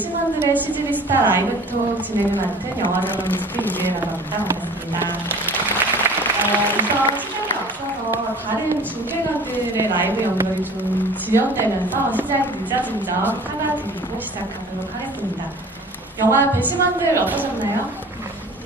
신원들의 CGV스타 라이브 톡 진행을 맡은 영화 저널리스트 이재라고 합니다. 반갑습니다. 우선 시작에 앞서서 다른 중계관들의 라이브 연결이 좀 지연되면서 시작이 늦어진 점 사과드리고 시작하도록 하겠습니다. 영화 배심원들 어떠셨나요?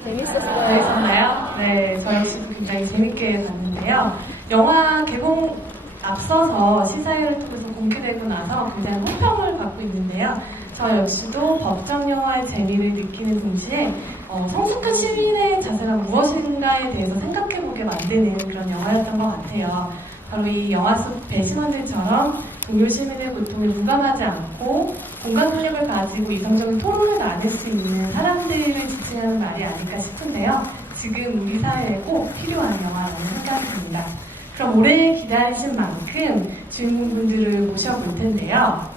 재밌었나요? 네, 저 역시도 굉장히 재밌게 봤는데요. 영화 개봉 앞서서 시사회를 통해서 공개되고 나서 굉장히 호평을 받고 있는데요. 저 역시도 법정 영화의 재미를 느끼는 동시에 성숙한 시민의 자세가 무엇인가에 대해서 생각해보게 만드는 그런 영화였던 것 같아요. 바로 이 영화 속 배심원들처럼 동료 시민의 고통에 무감하지 않고 공감 능력을 가지고 이성적인 토론을 나눌 수 있는 사람들을 지칭하는 말이 아닐까 싶은데요. 지금 우리 사회에 꼭 필요한 영화라는 생각이 듭니다. 그럼 오래 기다리신 만큼 주인공분들을 모셔볼 텐데요.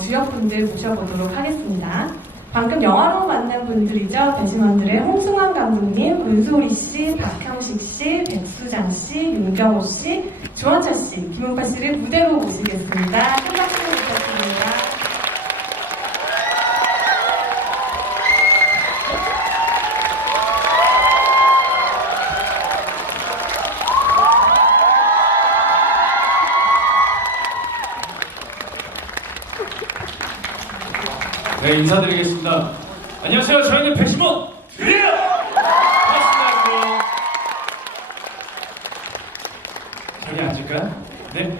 주역분들 모셔보도록 하겠습니다. 방금 영화로 만난 분들이죠. 배심원들의 홍승환 감독님, 은소리씨, 박형식씨, 백수장씨, 윤경호씨, 조원철씨, 김은파씨를 무대로 모시겠습니다. 큰 박수 부탁드립니다. 네, 인사드리겠습니다. 안녕하세요. 저희는 배심원 드려요. 반갑습니다. 저기 앉을까요? 네.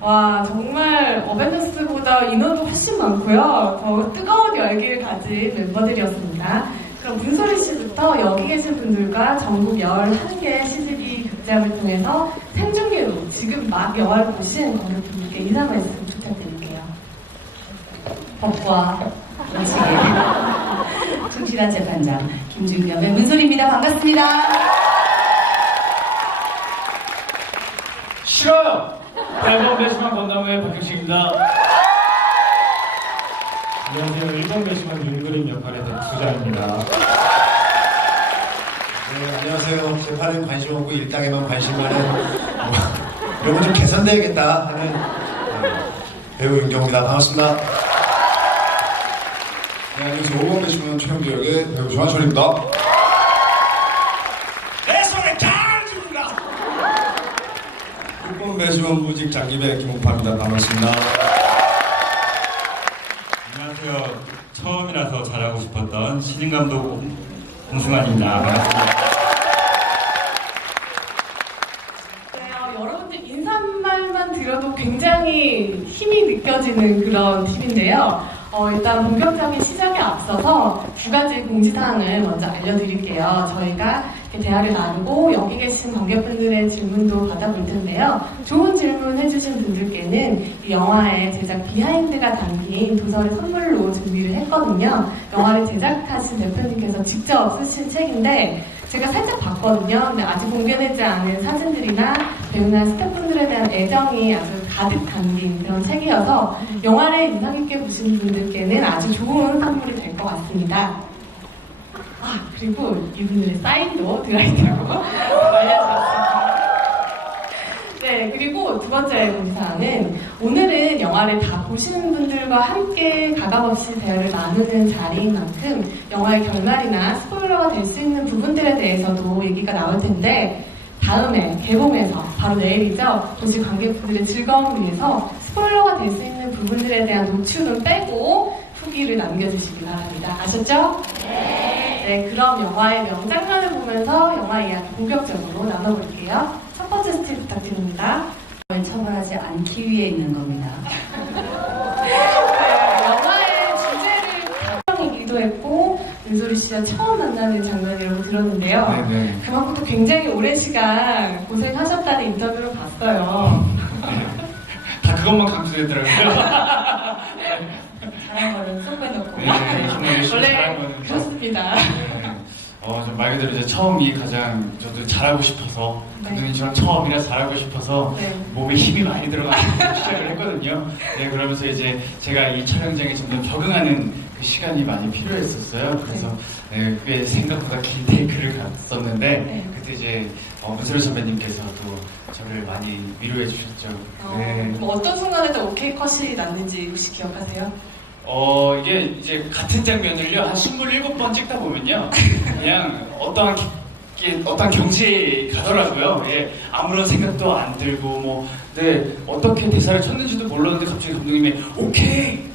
와, 정말 어벤져스보다 인원도 훨씬 많고요. 더 뜨거운 열기를 가진 멤버들이었습니다. 그럼 문소리 씨부터 여기 계신 분들과 전국 11개 CGV 극장을 통해서 생중계로 지금 막 영화를 보신 관객분들께 인사 말씀 부탁드립니다. 법과 원칙에 충실한 재판장 김준겸의 문소리입니다. 반갑습니다. 싫어요. 8번 배심원 건담의 박형식입니다. 안녕하세요. 1번 배심원 윤그림 역할의 백수장입니다. 네, 안녕하세요. 재판엔 관심 없고 일당에만 관심 많은 이런 거 좀 개선돼야겠다 하는 배우 윤경호입니다. 반갑습니다. 네, 안녕하세요. 5번 배심원 최영재 역의 배우 조한철입니다. 내 손에 잘 줍니다. 6번 배심원 무직 장기배 김홍파입니다. 반갑습니다. 안녕하세요. 처음이라서 잘하고 싶었던 신인감독 홍승환입니다. 반갑습니다. 여러분들 인사말만 들어도 굉장히 힘이 느껴지는 그런 팀인데요. 일단 본격적인 시작에 앞서서 두 가지 공지사항을 먼저 알려드릴게요. 저희가 이렇게 대화를 나누고 여기 계신 관객분들의 질문도 받아볼 텐데요. 좋은 질문 해주신 분들께는 이 영화의 제작 비하인드가 담긴 도서를 선물로 준비를 했거든요. 영화를 제작하신 대표님께서 직접 쓰신 책인데 제가 살짝 봤거든요. 근데 아직 공개되지 않은 사진들이나 배우나 스태프분들에 대한 애정이 아주 가득 담긴 그런 책이어서 영화를 인상 깊게 보신 분들께는 아주 좋은 선물이 될 것 같습니다. 그리고 이분들의 사인도 들어있다고 알려주셨습니다. 네, 그리고 두 번째 공지사항은 오늘은 영화를 다 보시는 분들과 함께 가감없이 대화를 나누는 자리인 만큼 영화의 결말이나 스포일러가 될 수 있는 부분들에 대해서도 얘기가 나올 텐데 다음에 개봉해서 바로 내일이죠. 보실 관객분들의 즐거움을 위해서 스포일러가 될 수 있는 부분들에 대한 노출은 빼고 후기를 남겨주시기 바랍니다. 아셨죠? 네, 그럼 영화의 명장면을 보면서 영화 이야기 본격적으로 나눠볼게요. 첫 번째 스틸 부탁드립니다. 처벌하지 않기 위해 있는 겁니다. 네, 영화의 주제를 가정이기도 했고 윤소리 씨와 처음 만나는 장면이라고 들었는데요. 네네. 그만큼 또 굉장히 오랜 시간 고생하셨다는 인터뷰를 봤어요. 다 그것만 강조되더라고요. 잘한 거는 쏙 빼놓고. 네, 정말 열심히 원래 잘한 거는 그렇습니다. 좀 말 그대로 이제 처음이 가장 저도 잘하고 싶어서 감독님처럼 처음이라 잘하고 싶어서 네. 몸에 힘이 많이 들어가서 시작을 했거든요. 네, 그러면서 이제 제가 이 촬영장에 점점 적응하는 그 시간이 많이 필요했었어요. 그래서 네, 꽤 생각보다 긴 테이크를 갔었는데 네. 그때 이제 문소리 선배님께서 또 저를 많이 위로해 주셨죠. 네. 어떤 순간에 좀 오케이 컷이 났는지 혹시 기억하세요? 이게 이제 같은 장면을요, 한 27번 찍다 보면요, 그냥 어떠한 경지에 가더라고요. 예, 아무런 생각도 안 들고, 뭐, 네, 어떻게 대사를 쳤는지도 몰랐는데 갑자기 감독님이, 오케이! 네,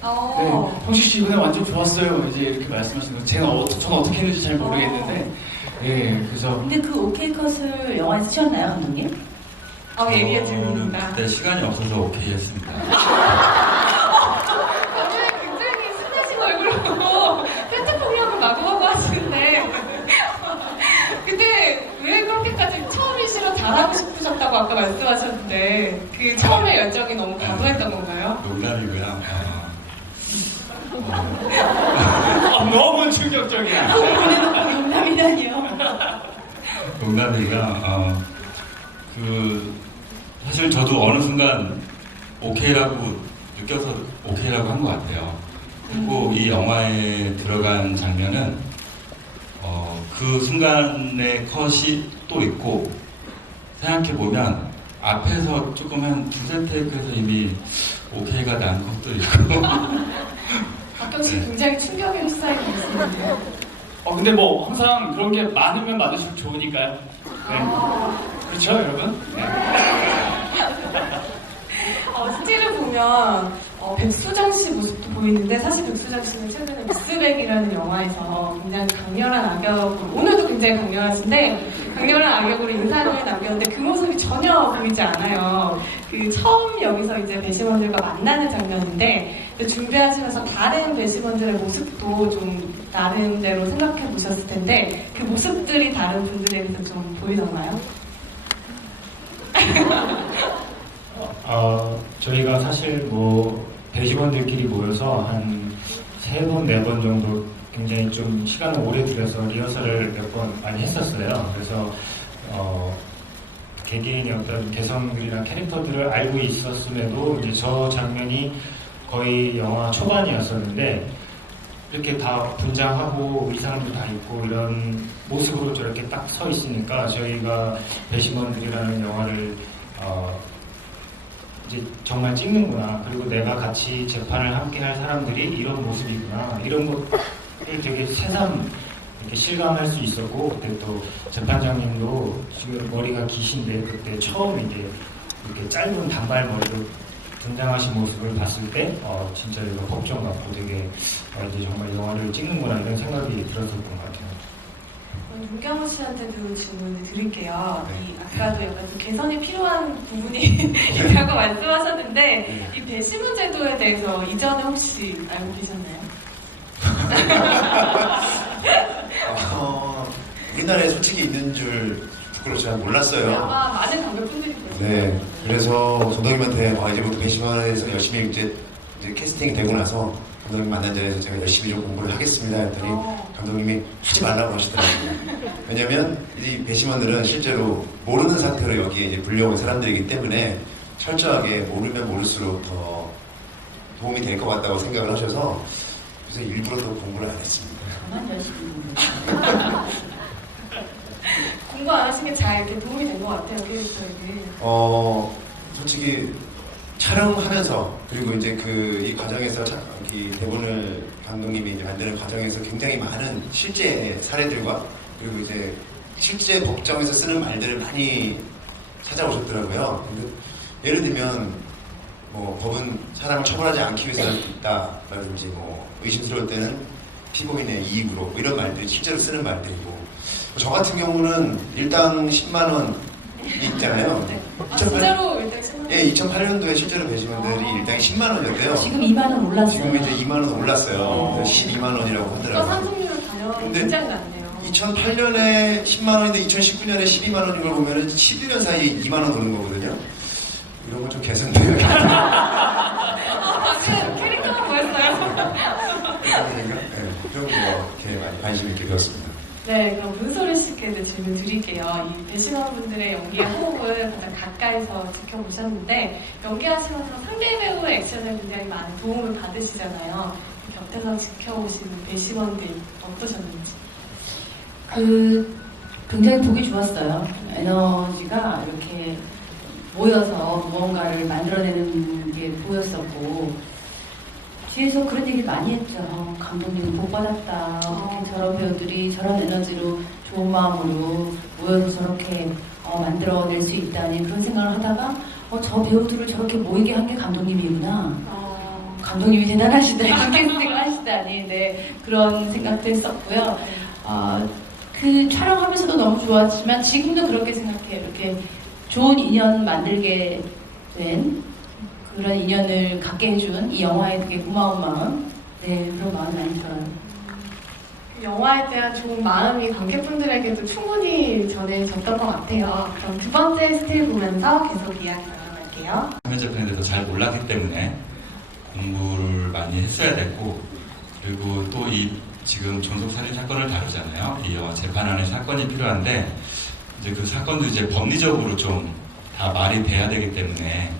형식 씨 이번에 완전 좋았어요. 이제 이렇게 말씀하시는 거. 저는 어떻게 했는지 잘 모르겠는데, 예, 그래서. 근데 그 오케이 컷을 영화에서 치웠나요, 감독님? 예리한 질문입니다. 그때 시간이 없어서 오케이 했습니다. 오늘 굉장히 신나신 얼굴로 페트폭력을 마구마구 하시는데 근데 왜 그렇게까지 처음이시라 잘하고 싶으셨다고 아까 말씀하셨는데 그 처음의 열정이 너무 과도했던 건가요? 농담이고요. 너무 충격적이야. 농담이라니요. 농담이고요. 사실 저도 어느 순간 오케이라고 느껴서 오케이라고 한 것 같아요. 그리고 이 영화에 들어간 장면은 그 순간의 컷이 또 있고 생각해보면 앞에서 조금 한 두세 테이크에서 이미 오케이가 난 것도 있고 박경 씨 굉장히 충격에 휩싸이는 모습인데요. 근데 뭐 항상 그런 게 많으면 많을수록 좋으니까요. 네. 그렇죠, 여러분? 네. 스틸을 보면 백수정 씨 모습도 보이는데 사실 백수정 씨는 최근에 미스백이라는 영화에서 굉장히 강렬한 악역으로 오늘도 굉장히 강렬하신데 강렬한 악역으로 인상을 남겼는데 그 모습이 전혀 보이지 않아요. 그 처음 여기서 이제 배심원들과 만나는 장면인데 준비하시면서 다른 배심원들의 모습도 좀 나름대로 생각해 보셨을 텐데 그 모습들이 다른 분들에게서 좀 보이던가요? 저희가 사실 뭐 배심원들끼리 모여서 한 3번, 4번 정도 굉장히 좀 시간을 오래 들여서 리허설을 몇 번 많이 했었어요. 그래서 개개인의 어떤 개성들이나 캐릭터들을 알고 있었음에도 이제 저 장면이 거의 영화 초반이었었는데 이렇게 다 분장하고 의상도 다 입고 이런 모습으로 저렇게 딱 서 있으니까 저희가 배심원들이라는 영화를 이제 정말 찍는구나. 그리고 내가 같이 재판을 함께 할 사람들이 이런 모습이구나. 이런 것을 되게 새삼 이렇게 실감할 수 있었고, 그때 또 재판장님도 지금 머리가 기신데 그때 처음 이제 이렇게 짧은 단발머리로 등장하신 모습을 봤을 때, 진짜 이거 걱정 갖고 되게, 이제 정말 영화를 찍는구나 이런 생각이 들었었던 것 같아요. 문경호 씨한테도 질문을 드릴게요. 네. 아까도 약간 좀 개선이 필요한 부분이 있다고 말씀하셨는데 이 배심원 제도에 대해서 이전에 혹시 알고 계셨나요? 우리나라에 솔직히 있는 줄 부끄러워 잘 몰랐어요. 아마 많은 관객분들이 계세요. 네, 그래서 감독님한테 이제부터 배심원에서 열심히 이제 캐스팅이 되고 나서 감독님 만난 자리에서 제가 열심히 좀 공부를 하겠습니다 했더니 감독님이 하지 말라고 하시더라고요. 왜냐면 이 배심원들은 실제로 모르는 상태로 여기에 이제 불려온 사람들이기 때문에 철저하게 모르면 모를수록 더 도움이 될 것 같다고 생각을 하셔서 그래서 일부러 더 공부를 안 했습니다. 저만 열심히 공부했어요. 공부 안 하신 게 잘 이렇게 도움이 된 것 같아요, 캐릭터에게. 솔직히 촬영하면서 그리고 이제 이 과정에서 이 대본을 감독님이 이제 만드는 과정에서 굉장히 많은 실제 사례들과 그리고 이제 실제 법정에서 쓰는 말들을 많이 찾아오셨더라고요. 근데 예를 들면 뭐 법은 사람을 처벌하지 않기 위해서 있다라든지 뭐 의심스러울 때는 피고인의 이익으로 뭐 이런 말들이 실제로 쓰는 말들이고 저 같은 경우는 일당 10만 원 있잖아요. 네. 진짜로 일단 10만 원? 예, 2008년도에 실제로 배심원들이 일당이 10만 원이었대요. 지금 2만 원 올랐어요. 지금 이제 2만 원 올랐어요. 12만 원이라고 하더라고요. 상승률은 당연히 근데 굉장히 낮네요. 2008년에 10만 원인데 2019년에 12만 원인 걸 보면은 12년 사이에 2만 원 오른 거거든요. 이런 건 좀 개선돼요. 방금 캐릭터가 뭐였어요? 네, 그런 거 이렇게 많이 관심 있게 배웠습니다. 네, 그럼 문소리 씨께도 질문 드릴게요. 이 배심원분들의 연기의 호흡을 가장 가까이서 지켜보셨는데 연기하시면서 상대 배우의 액션에 굉장히 많은 도움을 받으시잖아요. 곁에서 지켜보시는 배심원들 어떠셨는지? 굉장히 보기 좋았어요. 에너지가 이렇게 모여서 무언가를 만들어내는 게 보였었고 뒤에서 그런 얘기 많이 했죠. 감독님 복 받았다. 어떻게 저런 배우들이 저런 에너지로 좋은 마음으로 모여서 저렇게 만들어낼 수 있다니 그런 생각을 하다가 저 배우들을 저렇게 모이게 한 게 감독님이구나. 감독님이 대단하시다. 캐스팅을 하시다니. 네, 그런 생각도 했었고요. 그 촬영하면서도 너무 좋았지만 지금도 그렇게 생각해요. 이렇게 좋은 인연 만들게 된 그런 인연을 갖게 해준 이 영화에 되게 고마운 마음, 네, 그런 마음이 많이 들어요. 영화에 대한 좋은 마음이 관객분들에게도 충분히 전해졌던 것 같아요. 그럼 두 번째 스틸 보면서 계속 이야기 나눠볼게요. 참여재판에 대해서 잘 몰랐기 때문에 공부를 많이 했어야 됐고, 그리고 또 이 지금 존속살인 사건을 다루잖아요. 이 영화 재판안에 사건이 필요한데, 이제 그 사건도 이제 법리적으로 좀 다 말이 돼야 되기 때문에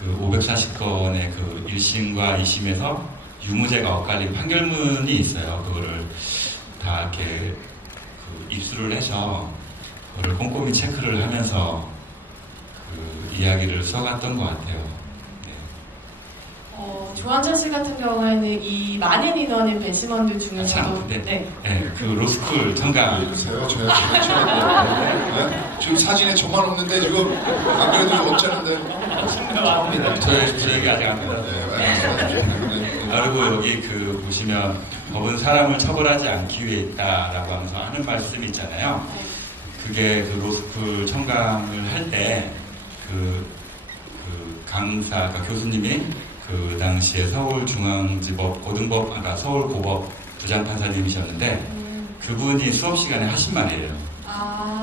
그 540건의 그 1심과 2심에서 유무죄가 엇갈린 판결문이 있어요. 그거를 다 이렇게 그 입수를 해서 그거를 꼼꼼히 체크를 하면서 그 이야기를 써갔던 것 같아요. 조한철 씨 같은 경우에는 이 많은 인원의 배심원들 중에서도 네, 그 로스쿨 청강. 보세요. 지금 사진에 저만 없는데 지금 안 그래도 좀 없잖은데. 저에게 아직 안 끝났어요. 그리고 여기 그 보시면 법은 사람을 처벌하지 않기 위해 있다라고 하면서 하는 말씀이 있잖아요. 그게 그 로스쿨 청강을 할 때 그 강사, 그러니까 교수님이 그 당시에 서울중앙지법 고등법, 그러니까 서울고법 부장판사님이셨는데 그분이 수업 시간에 하신 말이에요.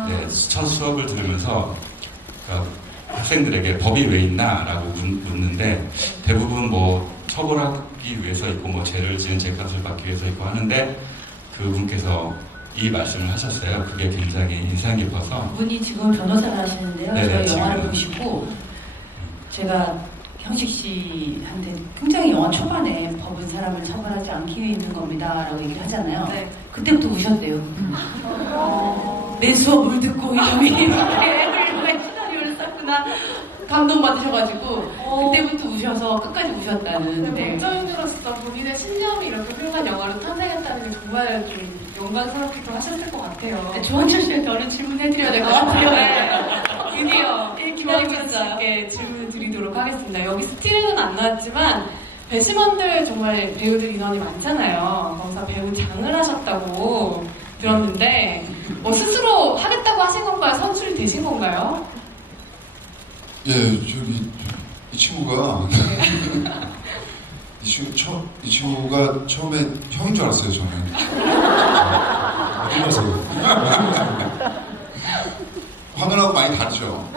네, 첫 수업을 들으면서 그러니까 학생들에게 법이 왜 있나라고 묻는데 대부분 뭐 처벌하기 위해서 있고 뭐 죄를 지은 죄값을 받기 위해서 있고 하는데 그분께서 이 말씀을 하셨어요. 그게 굉장히 인상 깊어서. 그분이 지금 변호사를 하시는데요. 네네, 저희 영화를 지금. 보시고 제가 형식 씨한테 굉장히 영화 초반에 법은 사람을 처벌하지 않기 위해 있는 겁니다 라고 얘기를 하잖아요. 네. 그때부터 우셨대요. 내 수업을 듣고 이놈이 이렇게 훌륭한 시나리오를 썼구나 감동받으셔가지고 그때부터 우셔서 끝까지 우셨다는. 네. 법조인으로서 본인의 신념이 이렇게 훌륭한 영화로 탄생했다는 게 정말 좀 영광스럽기도 하셨을 것 같아요. 조한철 씨한테 얼른 질문해드려야 될 것 같아요. 네. 드디어 기다리고 조한철 있어요. 씨께 질문 드리도록 하겠습니다. 여기 스틸은 안 나왔지만 배심원들 정말 배우들 인원이 많잖아요. 거기서 배우장을 하셨다고 들었는데 뭐 스스로 하겠다고 하신 건가요? 선출이 되신 건가요? 예, 저기 이 친구가 이 친구가 처음에 형인 줄 알았어요. 저는. 화면하고 많이 다르죠.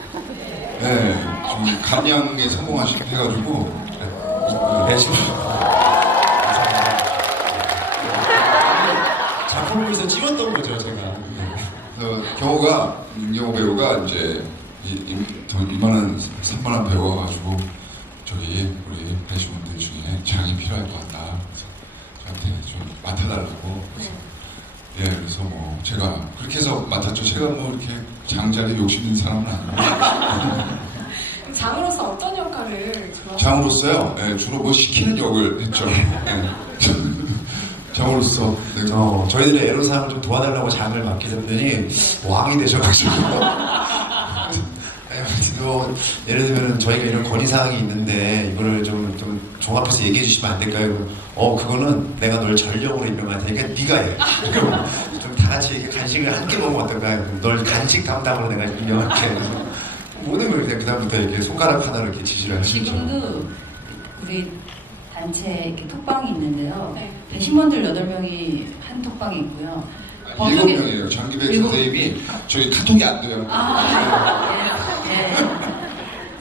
네, 좀 감량에 성공해가지고. 작품에서 찍었던 거죠, 제가. 경호가 임경호 배우가 이제 이만한 산만한 배우가 가지고 저기 우리 배우분들 중에 장이 필요할 것 같다. 그래서 저한테 좀 맡아달라고. 그래서 예, 그래서 뭐 제가 그렇게 해서 맡았죠. 제가 뭐 이렇게 장자리에 욕심 있는 사람은 아니에요. 장으로서 어떤 역할을 좋아하세요? 장으로서요. 예, 주로 뭐 시키는 역을 했죠. 예. 장으로서. 네. 저희들의 애로사항을 좀 도와달라고 장을 맡게 됐더니 왕이 되셔가지고. 예를 들면 저희가 이런 건의사항이 있는데 이거를 좀 종합해서 얘기해 주시면 안 될까요? 그거는 내가 널 전력으로 임명할 테니까 네가 해. 좀 다 같이 이렇게 간식을 함께 먹으면 어떨까요? 널 간식 담당으로 내가 임명할게. 모든 걸 그냥 그다음부터 이렇게 손가락 하나로 이렇게 지시를 하시죠. 지금도 우리 단체 이렇게 톡방이 있는데요. 네. 배심원들 8명이 한 톡방이 있고요. 7명이에요. 장기백 선생님이 저희 카톡이 안 돼요. 네.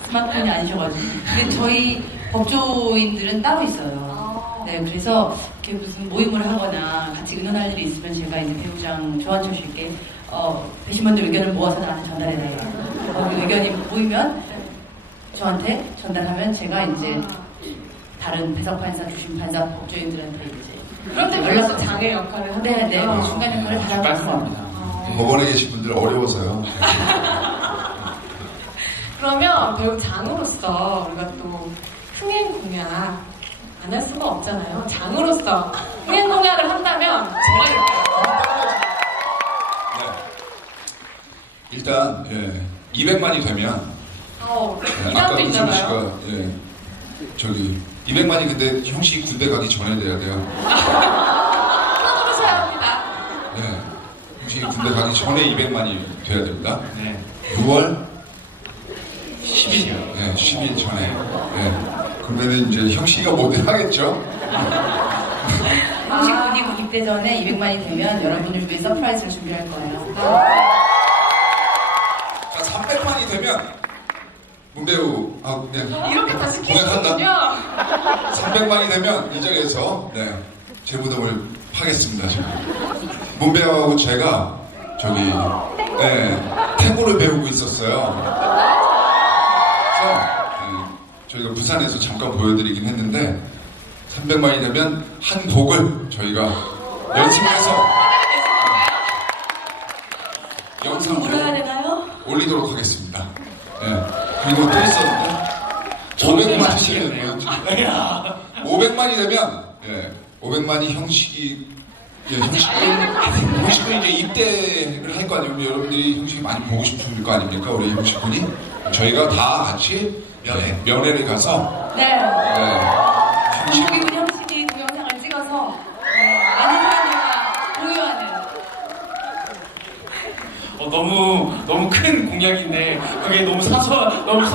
스마트폰이 아니셔가지고. 근데 저희 법조인들은 따로 있어요. 네, 그래서 이렇게 무슨 모임을 하거나 같이 의논할 일이 있으면 제가 이제 배우장 조한철 씨께 배심원들 의견을 모아서 나한테 전달해달라고. 거기 의견이 모이면 저한테 전달하면 제가 이제 다른 배석판사, 주심판사, 법조인들한테 이제 그럴 때 연락을 연락도 장의 역할을 하는 네, 거죠? 중간 역할을 받아서 말씀합니다. 법원에 계신 분들 어려워서요. 그러면 배우 장으로서 우리가 또 흥행 공약 안 할 수가 없잖아요. 장으로서 흥행공약을 한다면 정말 네. 일단 200만이 되면 이단도 아까 있나 우선 봐요. 씨가 저기 200만이 근데 형식 군대 가기 전에 돼야 돼요. 그러셔야 합니다. 네. 형식이 군대 가기 전에 200만이 돼야 됩니다. 네. 6월 10일이요. 네, 10일 전에. 네. 그러면 이제 형식이가 모델하겠죠? 형식 군이 입대 전에 200만이 되면 여러분을 위해 서프라이즈를 준비할 거예요. 자, 300만이 되면 문배우 이렇게 다시 공약한다. 키시군요. 300만이 되면 이 자리에서 제 무덤을 파겠습니다. 지금. 문배우하고 제가 저기 태고를 배우고 있었어요. 그래서 저희가 부산에서 잠깐 보여드리긴 했는데 300만이 되면 한 곡을 저희가 연습해서 영상으로 물어야 되나요? 올리도록 하겠습니다. 그리고 또 있었는데 500만 하시는 거였죠. 500만이 되면 500만이 형식이 형식은 이제 입대를 할 거 아니에요. 여러분들이 형식이 많이 보고 싶을 거 아닙니까? 우리 형식군이 저희가 다 같이 면회를 가서 네. 형식 형식이 군 형식이 동영상을 찍어서 많은 사람들과 공유하는. 너무 큰 공약인데 그게 너너무 소소한 뭔가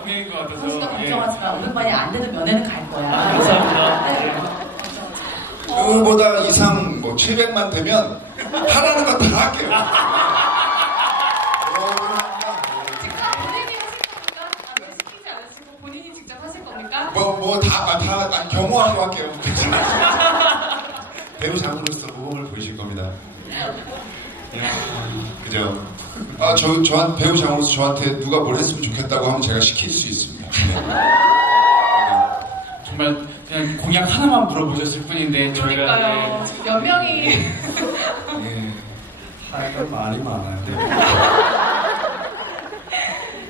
공약인 것 같아서. 형식아 걱정하지 마. 500만이 안 돼도 면회는 갈 거야. 감사합니다. 네. 그보다 이상 700만 되면 하라는 건 다 할게요. 본인이 하실 겁니까? 아니면 시키지 않으시고 본인이 직접 하실 겁니까? 다 경호하고 할게요. 배우 장으로서 모범을 보이실 겁니다. 그죠? 배우 장으로서 저한테 누가 뭘 했으면 좋겠다고 하면 제가 시킬 수 있습니다. 정말 그냥 공약 하나만 물어보셨을 뿐인데 저희가 그러니까요. 몇 명이 하여간 말이 많아요.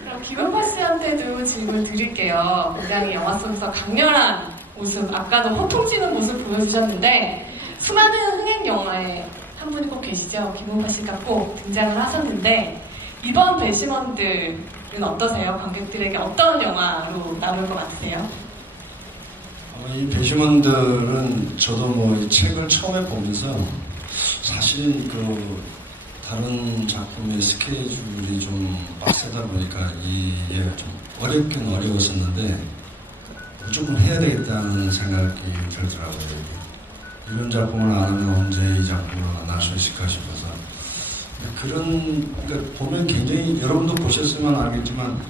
그럼 김은파 씨한테도 질문 드릴게요. 굉장히 영화 속에서 강렬한 모습, 아까도 호통치는 모습 보여주셨는데 수많은 흥행 영화에 한 분이 꼭 계시죠. 김은파 씨가 꼭 등장을 하셨는데 이번 배심원들은 어떠세요? 관객들에게 어떤 영화로 남을 것 같으세요? 이 배심원들은 저도 이 책을 처음에 보면서 사실 다른 작품의 스케줄이 좀 빡세다 보니까 이게 좀 어렵긴 어려웠었는데 무조건 해야 되겠다는 생각이 들더라고요. 이런 작품을 안 하면 언제 이 작품을 안 할 수 있을까 싶어서 그러니까 보면 굉장히 여러분도 보셨으면 알겠지만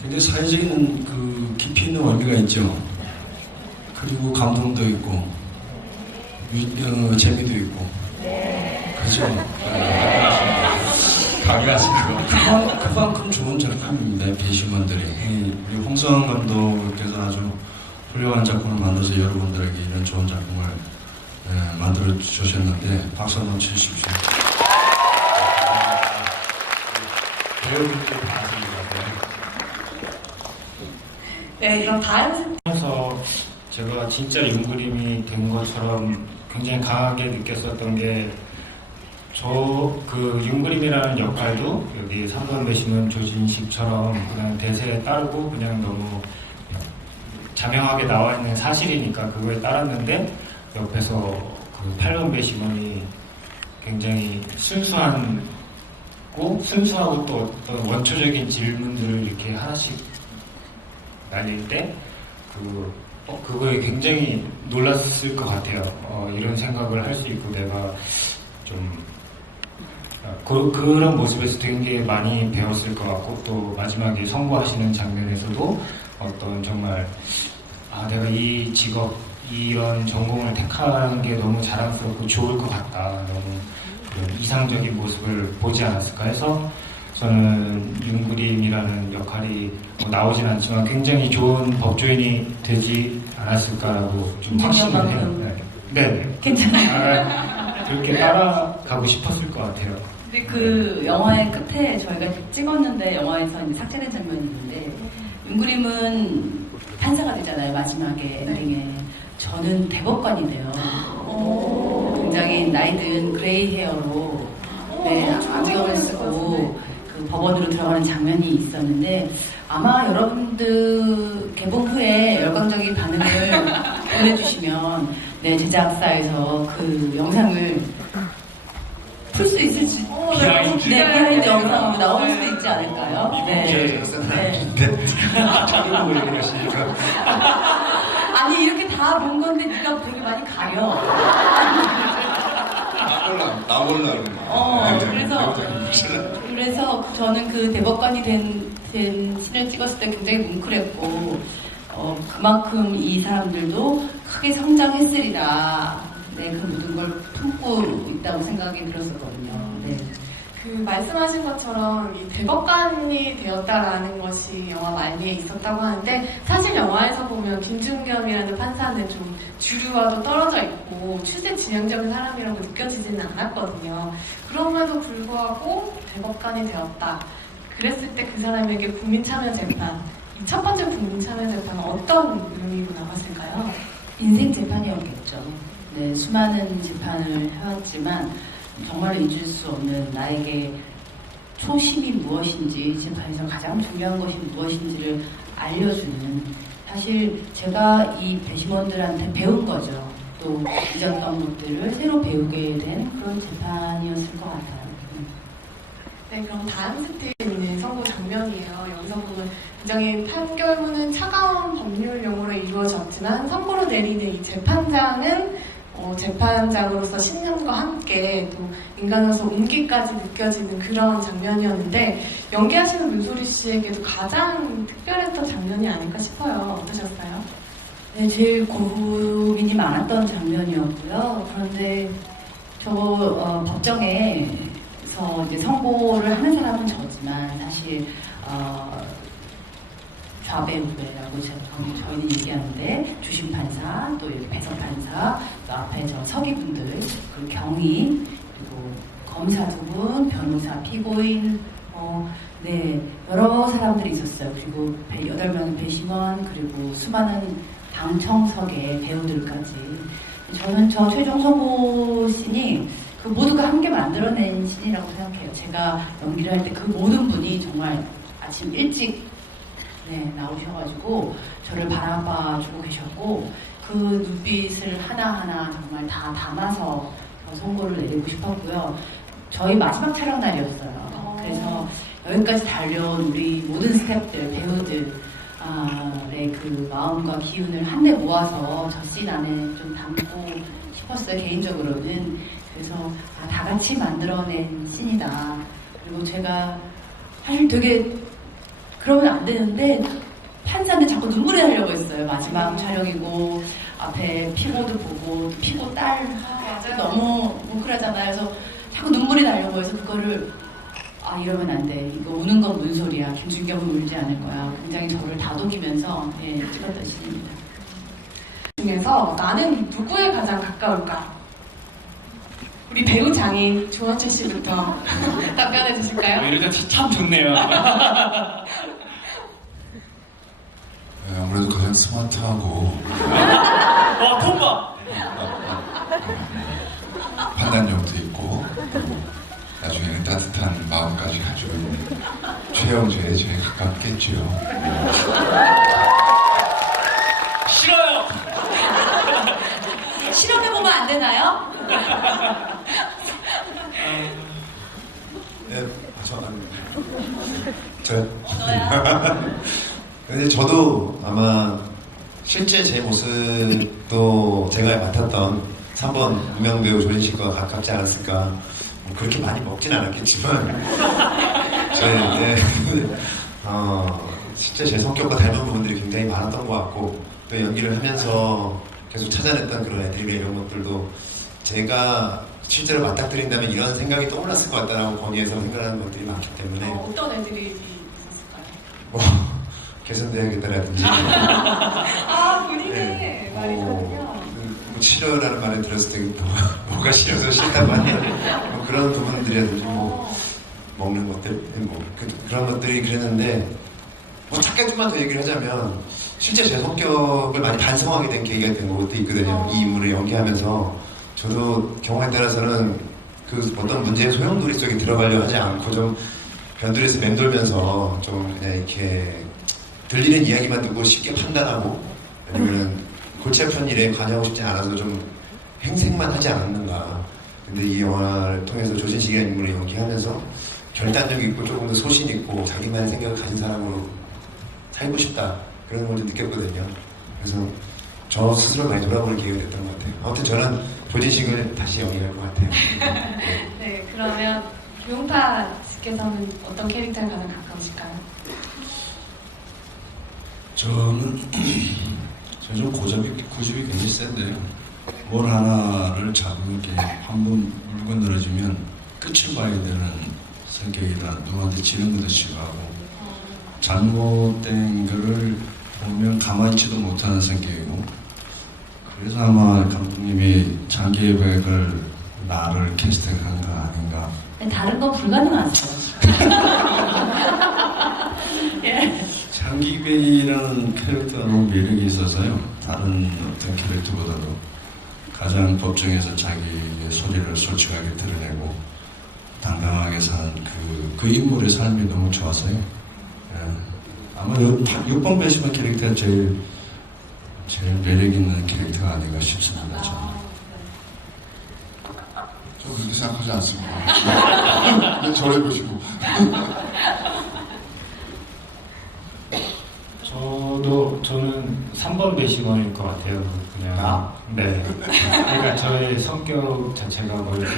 굉장히 사회적인 깊이 있는 의미가 있죠. 그리고 감동도 있고 재미도 있고 그죠? 강요하시고. 그만큼 좋은 작품입니다. 배심원들이 우리 홍성환 감독께서 아주 훌륭한 작품을 만들어서 여러분들에게 이런 좋은 작품을 만들어 주셨는데 박수 한번 치십시오. 배우분들 다 하시는 것 같아요. 네, 이런 다른 그래서 제가 진짜 윤그림이 된 것처럼 굉장히 강하게 느꼈었던 게 윤그림이라는 역할도 여기 3번 배심원 조진식처럼 그냥 대세에 따르고 그냥 너무 자명하게 나와 있는 사실이니까 그거에 따랐는데 옆에서 8번 배심원이 굉장히 순수하고 또 어떤 원초적인 질문들을 이렇게 하나씩 날릴 때 그거에 굉장히 놀랐을 것 같아요. 이런 생각을 할 수 있고 내가 좀 그런 모습에서 되게 많이 배웠을 것 같고 또 마지막에 선고하시는 장면에서도 어떤 정말 내가 이 직업 이런 전공을 택하는 게 너무 자랑스럽고 좋을 것 같다. 너무 그런 이상적인 모습을 보지 않았을까 해서 저는 윤그림이라는 역할이 나오진 않지만 굉장히 좋은 법조인이 되지 않았을까라고 좀 확신을 해요. 네. 괜찮아요. 그렇게 따라가고 싶었을 것 같아요. 근데 그 영화의 끝에 저희가 찍었는데 영화에서 이제 삭제된 장면이 있는데 윤그림은 판사가 되잖아요, 마지막에 엔딩에. 저는 대법관이 돼요. 굉장히 나이든 그레이 헤어로 네, 안경을 쓰고 그 법원으로 들어가는 장면이 있었는데 아마 여러분들 개봉 후에 열광적인 반응을 보내주시면 네, 제작사에서 그 영상을 풀 수 있을지 비하인드. 네, 비하인드 영상으로 나올 수 있지 않을까요? 네. 자기 보고 얘기하시니까 아니 이렇게 다 본 건데 네가 되게 많이 가려. 나올라 그래서 저는 그 대법관이 된 씬을 찍었을 때 굉장히 뭉클했고 그만큼 이 사람들도 크게 성장했으리라 네, 그 모든 걸 품고 있다고 생각이 들었었거든요. 네. 그 말씀하신 것처럼 이 대법관이 되었다라는 것이 영화 말미에 있었다고 하는데 사실 영화에서 보면 김준겸이라는 판사는 좀 주류와도 떨어져 있고 추세 진영적인 사람이라고 느껴지지는 않았거든요. 그럼에도 불구하고 대법관이 되었다. 그랬을 때 그 사람에게 국민참여재판, 이 첫 번째 국민참여재판은 어떤 의미로 나왔을까요? 인생 재판이었겠죠. 네, 수많은 재판을 해왔지만 정말 잊을 수 없는 나에게 초심이 무엇인지, 재판에서 가장 중요한 것이 무엇인지를 알려주는, 사실 제가 이 배심원들한테 배운 거죠. 또 잊었던 것들을 새로 배우게 된 그런 재판이었을 것 같아요. 네, 그럼 다음 스텝에 있는 선고 장면이에요. 여기서 보면 굉장히 판결 후는 차가운 법률 용어로 이루어졌지만 선고를 내리는 이 재판장은 재판장으로서 신념과 함께 또 인간으로서 온기까지 느껴지는 그런 장면이었는데 연기하시는 문소리 씨에게도 가장 특별했던 장면이 아닐까 싶어요. 어떠셨어요? 네, 제일 고민이 많았던 장면이었고요. 그런데 저 법정에서 이제 선고를 하는 사람은 저지만 사실 좌배우배라고 저희는 얘기하는데 주심 판사, 또 여기 배석 판사, 또 앞에 저 서기분들, 그리고 경위, 그리고 검사 두 분, 변호사, 피고인, 네 여러 사람들이 있었어요. 그리고 8명의 배심원, 그리고 수많은 방청석의 배우들까지. 저는 저 최종 선고 씬이 그 모두가 함께 만들어낸 씬이라고 생각해요. 제가 연기를 할 때 그 모든 분이 정말 아침 일찍 네, 나오셔가지고 저를 바라봐주고 계셨고 그 눈빛을 하나하나 정말 다 담아서 선고를 내리고 싶었고요. 저희 마지막 촬영 날이었어요. 그래서 여기까지 달려온 우리 모든 스태프들, 배우들 네, 그 마음과 기운을 한데 모아서 저 씬 안에 좀 담고 싶었어요. 개인적으로는. 그래서 다 같이 만들어낸 씬이다. 그리고 제가 사실 되게 그러면 안 되는데 판사한테 자꾸 눈물이 나려고 했어요. 마지막 촬영이고 앞에 피고도 보고 피고 딸 너무 뭉클하잖아요. 그래서 자꾸 눈물이 나려고 해서 그거를 이러면 안 돼. 이거 우는 건 뭔 소리야. 김준겸은 울지 않을 거야. 굉장히 저를 다독이면서 예, 찍었던 시입니다. 중에서 나는 누구에 가장 가까울까? 우리 배우 장인 조원철 씨부터 답변해 주실까요? 이러니까 참 좋네요. 네, 아무래도 가장 스마트하고 통과! 판단력도 있고 나중에는 따뜻한 마음까지 가지고 있는 최영재에 제일 가깝겠죠. 싫어요! 실험해보면 안 되나요? 네, 근데 저도 아마 실제 제 모습도 제가 맡았던 3번 유명 배우 조인식과 가깝지 않았을까. 그렇게 많이 먹진 않았겠지만 실제 제 성격과 닮은 부분들이 굉장히 많았던 것 같고 또 연기를 하면서 계속 찾아냈던 그런 애드립 이런 것들도 제가 실제로 맞닥뜨린다면 이런 생각이 떠올랐을 것 같다라고 거기에서 생각하는 것들이 많기 때문에 어떤 애들이 있었을까요? 뭐 개선돼야겠다라든지 본인의 말이거든요. 뭐 싫어라는 말을 들었을 때 뭐가 싫어서 싫단 말이야. 뭐 그런 부분들이라든지 뭐 먹는 것들 그런 것들이 그랬는데 뭐 잠깐 좀만 더 얘기를 하자면 실제 제 성격을 많이 반성하게 된 계기가 된 것도 있거든요. 이 인물을 연기하면서 저도 경우에 따라서는 그 어떤 문제의 소용돌이 속에 들어가려 하지 않고 좀 변두리에서 맴돌면서 좀 그냥 이렇게 들리는 이야기만 듣고 쉽게 판단하고 아니면 골치 아픈 일에 관여하고 싶지 않아서 좀 행색만 하지 않았는가. 근데 이 영화를 통해서 조진식이라는 인물을 연기하면서 결단력 있고 조금 더 소신 있고 자기만의 생각을 가진 사람으로 살고 싶다 그런 걸 좀 느꼈거든요. 그래서 저 스스로 많이 돌아보는 기회가 됐던 것 같아요. 아무튼 저는 조진식을 다시 연기할 것 같아요. 네, 그러면 김용타 씨께서는 어떤 캐릭터에 가장 가까우실까요? 저는 좀 고집이 굉장히 센데요. 뭘 하나를 잡은 게 한 번 물고 늘어지면 끝을 봐야 되는 성격이라 누구한테 지는 것도 싫어하고 잘못된 거를 보면 가만히 있지도 못하는 성격이고 그래서 아마 감독님이 장기 계획을 나를 캐스팅한 거 아닌가. 네, 다른 건 불가능하죠. 장기배이라는 캐릭터가 너무 매력이 있어서요. 다른 어떤 캐릭터보다도 가장 법정에서 자기의 소리를 솔직하게 드러내고 당당하게 사는 그 인물의 삶이 너무 좋았어요. 예. 아마 6번 배심한 캐릭터가 제일 매력 있는 캐릭터가 아닌가 싶습니다. 저는. 저 그렇게 생각하지 않습니다. 왜 저래 보시고. 저는 3번 배심원일 것 같아요. 그냥. 네. 그러니까 저의 성격 자체가 뭐 이렇게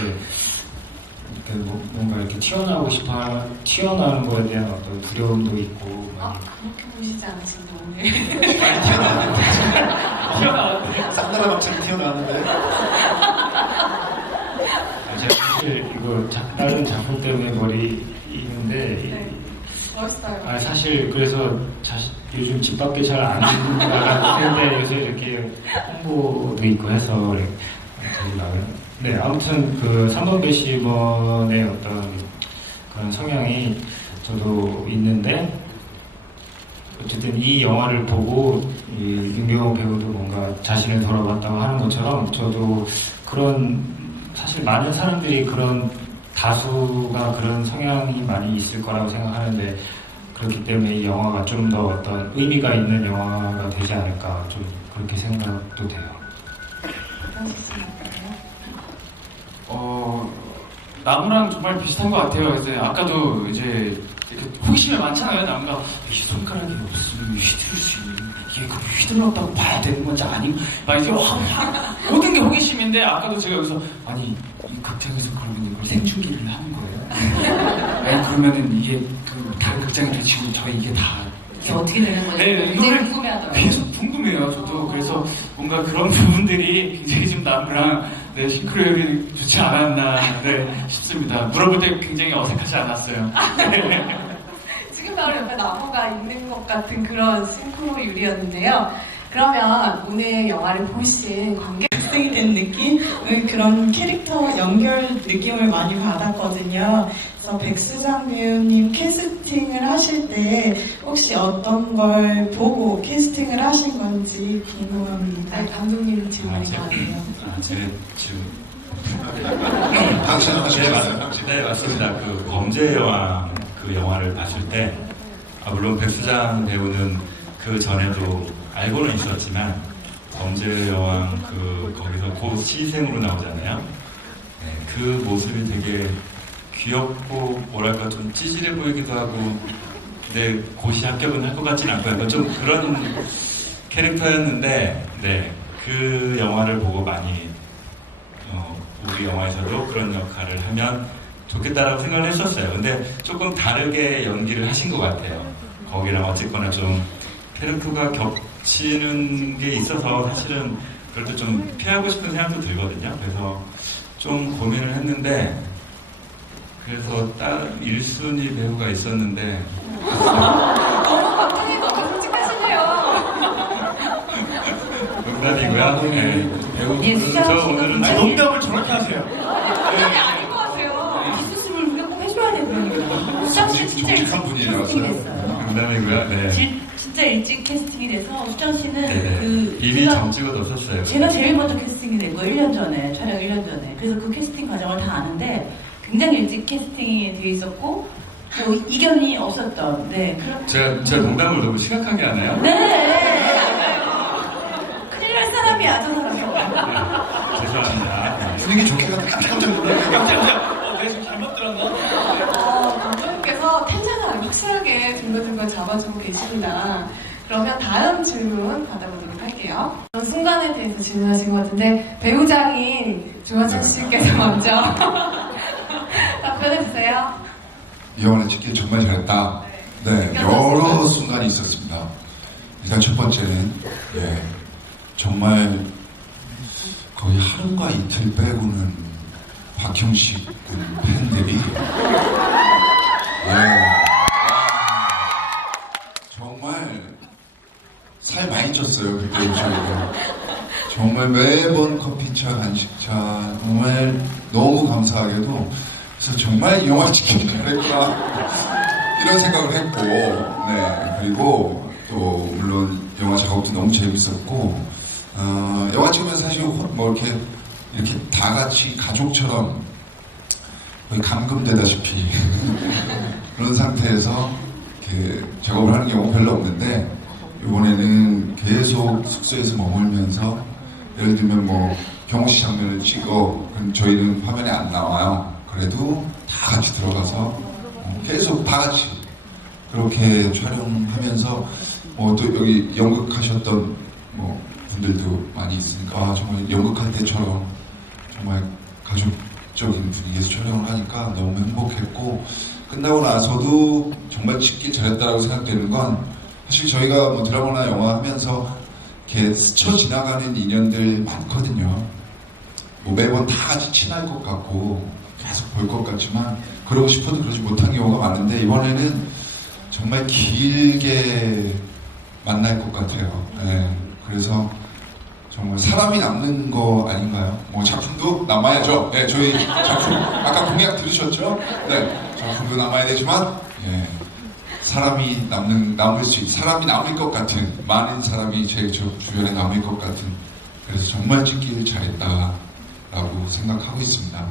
뭔가 이렇게 튀어나오는 거에 대한 어떤 두려움도 있고. 그렇게 보시지 않으신데 오늘. 튀어나왔는데. 쌍따라박처럼 튀어나왔는데. 제가 사실 이거 다른 작품 때문에 머리 있는데. 네. 멋있어요. 사실 그래서 요즘 집 밖에 잘 안 나가는데 요새 이렇게 홍보도 있고 해서 이렇게 나가요. 네, 아무튼 그 3번 배심원의 어떤 그런 성향이 저도 있는데 어쨌든 이 영화를 보고 이 윤경호 배우도 뭔가 자신을 돌아봤다고 하는 것처럼 저도 그런 사실 많은 사람들이 그런 다수가 그런 성향이 많이 있을 거라고 생각하는데 그렇기 때문에 이 영화가 좀 더 어떤 의미가 있는 영화가 되지 않을까 좀 그렇게 생각도 돼요. 나무랑 정말 비슷한 것 같아요. 그래서 아까도 이제 이렇게 호기심이 많잖아요. 나무가 이 손가락이 없으면 휘두를 수 있는 이게 그 휘둘렀다고 봐야 되는 건지 아닌가? 막 이제 모든 게 호기심인데 아까도 제가 여기서 아니 이 극장에서 그러면 이걸 생중계를 하는 거예요? 아니 그러면은 이게 그 다른 극장에도 지금 저희 이게 다 이게 어떻게 되는 건지 네, 굉장히 이거를 궁금해하더라고요. 계속 궁금해요. 저도 그래서 뭔가 그런 부분들이 굉장히 좀 나무랑 싱크로율이 좋지 않았나 싶습니다. 물어볼 때 굉장히 어색하지 않았어요. 지금 바로 옆에 나무가 있는 것 같은 그런 싱크로율이었는데요. 그러면 오늘 영화를 보신 관객 학생이 된 느낌? 그런 캐릭터 연결 느낌을 많이 받았거든요. 그래서 백수장 배우님 캐스팅을 하실 때 혹시 어떤 걸 보고 캐스팅을 하신 건지 궁금합니다. 감독님 질문이 나왔네요. 제 지금 당신은 하시는 거예요? 네, 맞습니다. 그 범죄의 여왕 그 영화를 봤을 때 물론 백수장 배우는 그 전에도 알고는 있었지만 범죄의 여왕 거기서 곧 시생으로 나오잖아요. 네, 그 모습이 되게 귀엽고 뭐랄까 좀 찌질해 보이기도 하고 근데 고시 합격은 할 것 같지는 않고 약간 좀 그런 캐릭터였는데 네, 그 영화를 보고 많이 우리 영화에서도 그런 역할을 하면 좋겠다라고 생각을 했었어요. 근데 조금 다르게 연기를 하신 것 같아요. 거기랑 어쨌거나 좀 캐릭터가 겹치는 게 있어서 사실은 그럴 때 좀 피하고 싶은 생각도 들거든요. 그래서 좀 고민을 했는데 그래서 다른 1순위 배우가 있었는데 감독님 너무 솔직하시네요. 농담이고요. 네. 배우분은 저 오늘은 농담을 저렇게 하세요. 그게 아닌 것 같아요. 수습을 우리가 꼭 해줘야 돼, 그러니까. 정직한 분이라서. 됐어요. 농담이고요. 네. 진짜 일찍 캐스팅이 돼서 수정 씨는 네네. 그 이미 정찍어 뒀었어요. 제가 제일 먼저 캐스팅이 된 거 1년 전에 촬영 1년 전에 그래서 그 캐스팅 과정을 다 아는데 굉장히 일찍 캐스팅이 돼 있었고 또 이견이 없었던 그런 제가 농담을 너무 심각하게 하나요? 네 큰일 날 사람이야 저 사람이 죄송합니다. 분위기 좋게 가서 깜짝 놀랐어요. 내가 지금 잘못 들었나? 감독님께서 텐션을 확실하게 중간중간 잡아주고 계십니다. 그러면 다음 질문 받아보도록 할게요. 그런 순간에 대해서 질문하신 것 같은데 배우장인 조화찬 씨께서 먼저 답변해주세요. 이 영화를 찍기 정말 잘했다. 네, 여러 순간이 있었습니다. 일단 첫 번째는 정말 거의 하루가 이틀 빼고는 박형식 군 팬들이 정말 살 많이 쪘어요. 그때 저희가 정말 매번 커피차, 간식차 정말 너무 감사하게도 그래서 정말 이 영화 찍기 잘했구나 이런 생각을 했고 그리고 또 물론 영화 작업도 너무 재밌었고 영화 찍으면서 사실 뭐 이렇게 다 같이 가족처럼 거의 감금되다시피 그런 상태에서 이렇게 작업을 하는 경우가 별로 없는데 이번에는 계속 숙소에서 머물면서 예를 들면 뭐 경호씨 장면을 찍어 그럼 저희는 화면에 안 나와요. 그래도 다 같이 들어가서 계속 다 같이 그렇게 촬영하면서 또 여기 연극하셨던 분들도 많이 있으니까 정말 연극할 때처럼 정말 가족적인 분위기에서 촬영을 하니까 너무 행복했고 끝나고 나서도 정말 찍기 잘했다라고 생각되는 건 사실 저희가 뭐 드라마나 영화 하면서 이렇게 스쳐 지나가는 인연들 많거든요. 뭐 매번 다 같이 친할 것 같고 계속 볼 것 같지만 그러고 싶어도 그러지 못한 경우가 많은데 이번에는 정말 길게 만날 것 같아요. 그래서 정말 사람이 남는 거 아닌가요? 뭐 작품도 남아야죠. 저희 작품 아까 공약 들으셨죠? 작품도 남아야 되지만 사람이 사람이 남을 것 같은 많은 사람이 제 주변에 남을 것 같은 그래서 정말 찍기를 잘했다라고 생각하고 있습니다.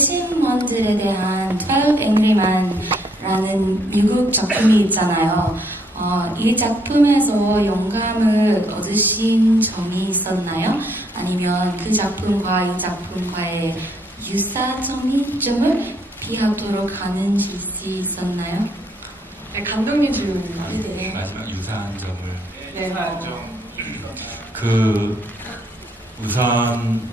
시인원들에 대한 12 Angry Men라는 미국 작품이 있잖아요. 이 작품에서 영감을 얻으신 점이 있었나요? 아니면 그 작품과 이 작품과의 유사점을 비하도록 하는 짓이 있었나요? 네, 감독님 질문입니다. 네. 마지막 유사한 점을 네, 우선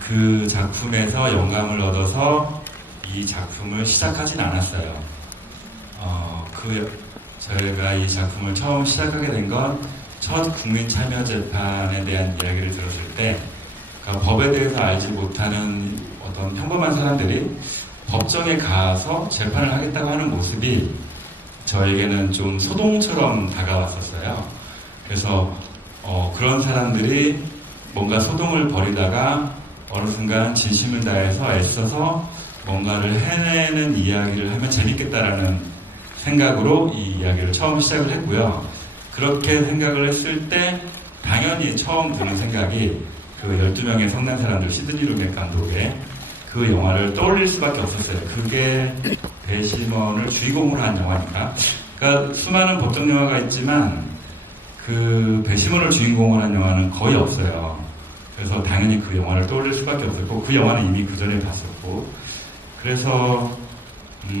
그 작품에서 영감을 얻어서 이 작품을 시작하진 않았어요. 저희가 이 작품을 처음 시작하게 된 건 첫 국민참여재판에 대한 이야기를 들었을 때 그러니까 법에 대해서 알지 못하는 어떤 평범한 사람들이 법정에 가서 재판을 하겠다고 하는 모습이 저에게는 좀 소동처럼 다가왔었어요. 그래서 그런 사람들이 뭔가 소동을 벌이다가 어느 순간 진심을 다해서 애써서 뭔가를 해내는 이야기를 하면 재밌겠다라는 생각으로 이 이야기를 처음 시작을 했고요. 그렇게 생각을 했을 때 당연히 처음 드는 생각이 그 12명의 성난 사람들 시드니 루맥 감독의 그 영화를 떠올릴 수밖에 없었어요. 그게 배심원을 주인공으로 한 영화니까. 그러니까 수많은 법정 영화가 있지만 그 배심원을 주인공으로 한 영화는 거의 없어요. 그래서 당연히 그 영화를 떠올릴 수밖에 없었고 그 영화는 이미 그 전에 봤었고 그래서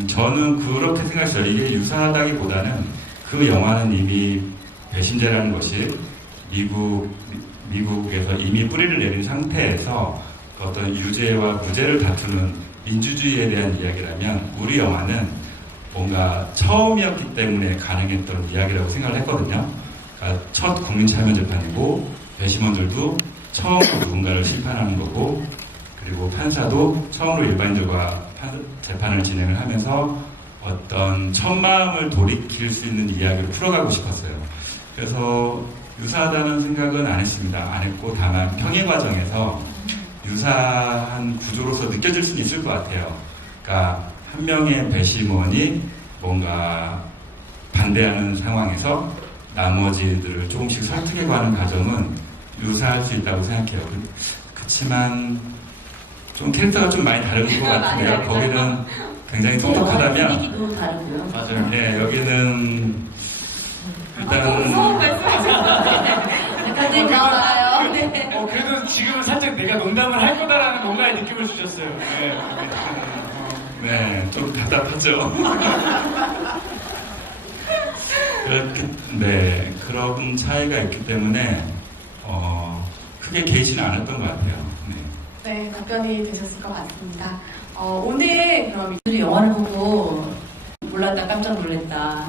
저는 그렇게 생각했어요. 이게 유사하다기보다는 그 영화는 이미 배심제라는 것이 미국에서 이미 뿌리를 내린 상태에서 어떤 유죄와 무죄를 다투는 민주주의에 대한 이야기라면 우리 영화는 뭔가 처음이었기 때문에 가능했던 이야기라고 생각을 했거든요. 그러니까 첫 국민참여재판이고 배심원들도 처음으로 누군가를 심판하는 거고 그리고 판사도 처음으로 일반인들과 재판을 진행을 하면서 어떤 첫 마음을 돌이킬 수 있는 이야기를 풀어가고 싶었어요. 그래서 유사하다는 생각은 안 했습니다. 안 했고 다만 평의 과정에서 유사한 구조로서 느껴질 수는 있을 것 같아요. 그러니까 한 명의 배심원이 뭔가 반대하는 상황에서 나머지들을 조금씩 설득해가는 과정은 유사할 수 있다고 생각해요. 그렇지만 좀 캐릭터가 좀 많이 다른 것 같은데요. 거기는 굉장히 똑똑하다면 분위기도 다르고요. 맞아요. 네, 여기는 일단은 약간 나와요. 네. 그래도 지금은 살짝 내가 농담을 할 거다라는 뭔가의 느낌을 주셨어요. 네. 네, 좀 답답하죠. 네, 그런 차이가 있기 때문에 크게 개의치는 않았던 것 같아요. 네. 네, 답변이 되셨을 것 같습니다. 오늘 그럼 이 영화를 보고 몰랐다, 깜짝 놀랐다.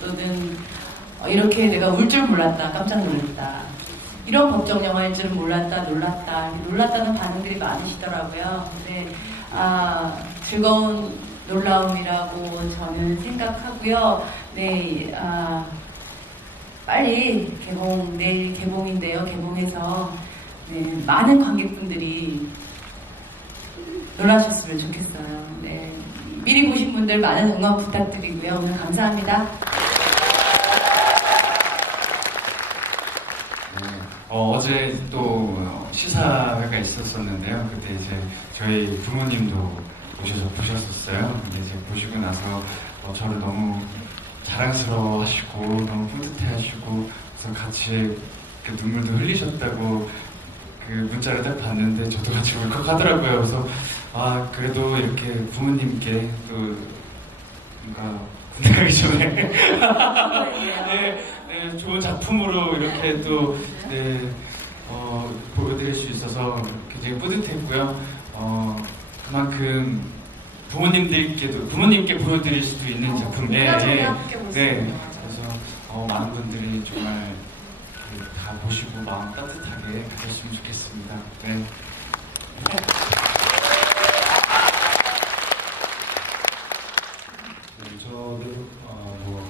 또는 이렇게 내가 울 줄 몰랐다, 깜짝 놀랐다. 이런 법정 영화일 줄은 몰랐다, 놀랐다. 놀랐다는 반응들이 많으시더라고요. 근데 즐거운 놀라움이라고 저는 생각하고요. 네, 빨리 내일 개봉인데요. 개봉해서 네, 많은 관객분들이 놀라셨으면 좋겠어요. 네, 미리 보신 분들 많은 응원 부탁드리고요. 오늘 감사합니다. 어제 또 시사회가 있었었는데요. 그때 이제 저희 부모님도 보셨었어요. 근데 이제 보시고 나서 저를 너무 자랑스러워하시고 너무 뿌듯해하시고 그래서 같이 이렇게 눈물도 흘리셨다고 그 문자를 딱 봤는데 저도 같이 울컥하더라고요. 그래서 그래도 이렇게 부모님께 또 뭔가 군대 가기 전에 네, 좋은 작품으로 이렇게 또 보여드릴 수 있어서 굉장히 뿌듯했고요. 그만큼 부모님께 보여드릴 수도 있는 작품에 네, 그래서 많은 분들이 정말 다 보시고 마음 따뜻하게 가셨으면 좋겠습니다. 네. 저도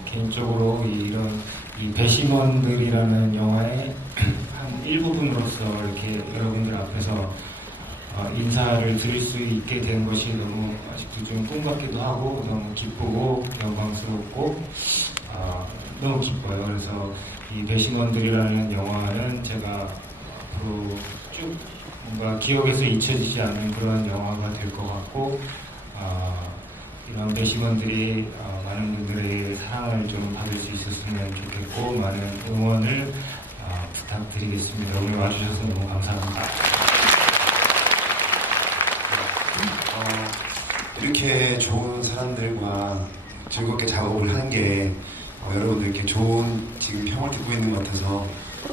개인적으로 이 배심원들이라는 영화의 한 일부분으로서 이렇게 여러분들 앞에서 인사를 드릴 수 있게 된 것이 너무 아직도 좀 꿈 같기도 하고 너무 기쁘고 영광스럽고 너무 기뻐요. 그래서 이 배심원들이라는 영화는 제가 앞으로 쭉 뭔가 기억에서 잊혀지지 않는 그런 영화가 될 것 같고 이런 배심원들이 많은 분들의 사랑을 좀 받을 수 있었으면 좋겠고 많은 응원을 부탁드리겠습니다. 오늘 와주셔서 너무 감사합니다. 이렇게 좋은 사람들과 즐겁게 작업을 하는 게 여러분들께 좋은 지금 평을 듣고 있는 것 같아서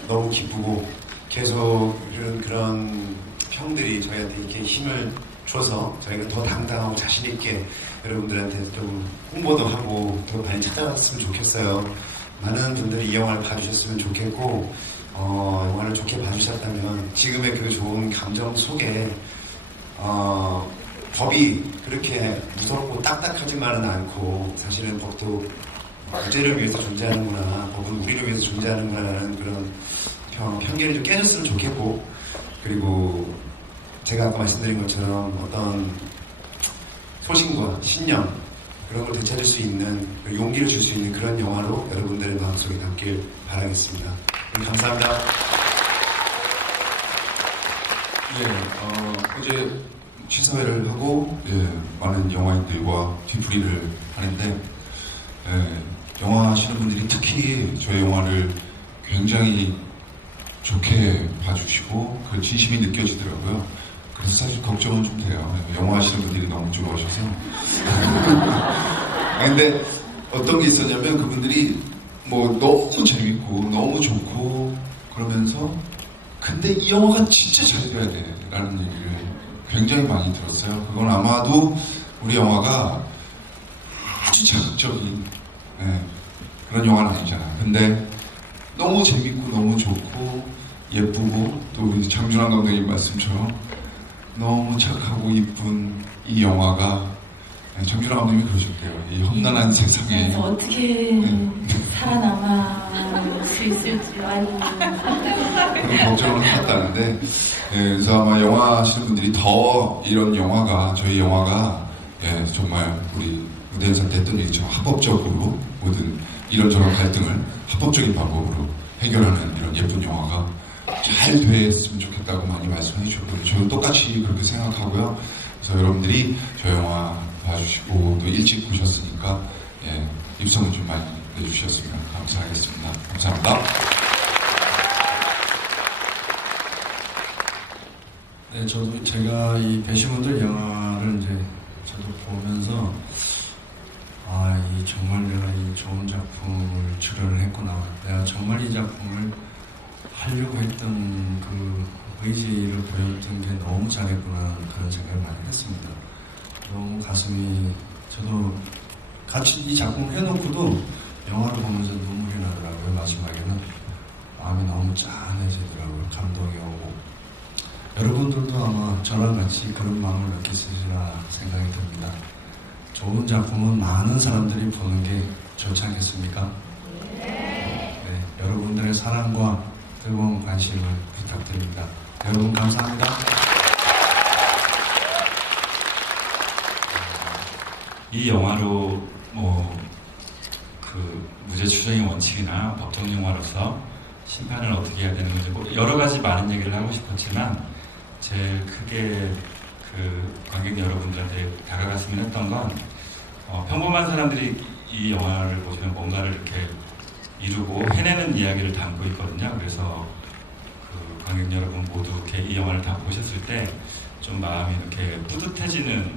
너무 기쁘고 계속 그런 평들이 저희한테 이렇게 힘을 줘서 저희가 더 당당하고 자신있게 여러분들한테 좀 홍보도 하고 더 많이 찾아왔으면 좋겠어요. 많은 분들이 이 영화를 봐주셨으면 좋겠고 영화를 좋게 봐주셨다면 지금의 그 좋은 감정 속에 법이 그렇게 무섭고 딱딱하지만은 않고 사실은 법도 무죄를 위해서 존재하는구나, 법은 우리를 위해서 존재하는구나라는 그런 편견이 좀 깨졌으면 좋겠고, 그리고 제가 아까 말씀드린 것처럼 어떤 소신과 신념 그런 걸 되찾을 수 있는, 용기를 줄 수 있는 그런 영화로 여러분들의 마음속에 담길 바라겠습니다. 감사합니다. 어제 시사회를 하고 많은 영화인들과 뒤풀이를 하는데 영화 하시는 분들이 특히 저희 영화를 굉장히 좋게 봐주시고 그 진심이 느껴지더라고요. 그래서 사실 걱정은 좀 돼요. 영화 하시는 분들이 너무 좋아하셔서. 근데 어떤 게 있었냐면 그분들이 너무 재밌고 너무 좋고 그러면서 근데 이 영화가 진짜 잘 돼야 돼 라는 얘기를 굉장히 많이 들었어요. 그건 아마도 우리 영화가 아주 자극적인 그런 영화는 아니잖아요. 근데 너무 재밌고 너무 좋고 예쁘고 또 우리 장준환 감독님 말씀처럼 너무 착하고 이쁜 이 영화가 장준환 감독님이 그러셨대요. 이 험난한 세상에 그래서 어떻게 살아남을 수 있을지 알고 그런 걱정을 하셨다는데 그래서 아마 영화 하시는 분들이 더 이런 영화가 저희 영화가 정말 우리 무대에서 했던 얘기처럼 합법적으로 모든 이런저런 갈등을 합법적인 방법으로 해결하는 이런 예쁜 영화가 잘 됐으면 좋겠다고 많이 말씀해 주셨거든요. 저는 똑같이 그렇게 생각하고요. 그래서 여러분들이 저 영화 봐주시고 또 일찍 보셨으니까 예, 입소문 좀 많이 내주셨으면 감사하겠습니다. 감사합니다. 네, 저도 제가 이 배심원들 영화를 이제 저도 보면서 이 정말 내가 이 좋은 작품을 출연을 했구나. 내가 정말 이 작품을 하려고 했던 그 의지를 보였던 게 너무 잘했구나 그런 생각을 많이 했습니다. 너무 가슴이 저도 같이 이 작품을 해놓고도 영화를 보면서 눈물이 나더라고요. 마지막에는 마음이 너무 짠해지더라고요. 감동이 오고. 여러분들도 아마 저랑 같이 그런 마음을 느끼시리라 생각이 듭니다. 좋은 작품은 많은 사람들이 보는 게 좋지 않겠습니까? 네, 여러분들의 사랑과 뜨거운 관심을 부탁드립니다. 여러분 감사합니다. 이 영화로 그 무죄 추정의 원칙이나 법정 영화로서 심판을 어떻게 해야 되는 건지 여러 가지 많은 얘기를 하고 싶었지만 제일 크게 그 관객 여러분들한테 다가갔으면 했던 건 평범한 사람들이 이 영화를 보시면 뭔가를 이렇게 이루고 해내는 이야기를 담고 있거든요. 그래서 그 관객 여러분 모두 이렇게 이 영화를 다 보셨을 때 좀 마음이 이렇게 뿌듯해지는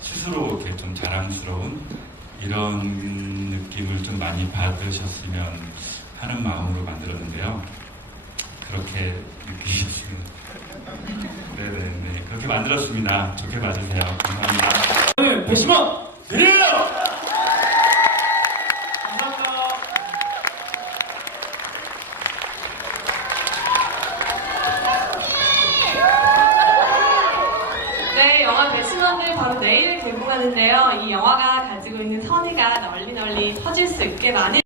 스스로 이렇게 좀 자랑스러운 이런 느낌을 좀 많이 받으셨으면 하는 마음으로 만들었는데요. 그렇게 느끼셨으면 네네네 그렇게 만들었습니다. 좋게 봐주세요. 감사합니다. 오늘 배심원 드려요. 감사합니다. 네, 영화 배심원들 바로 내일 개봉하는데요. 이 영화가 가지고 있는 선의가 널리 퍼질 수 있게 많이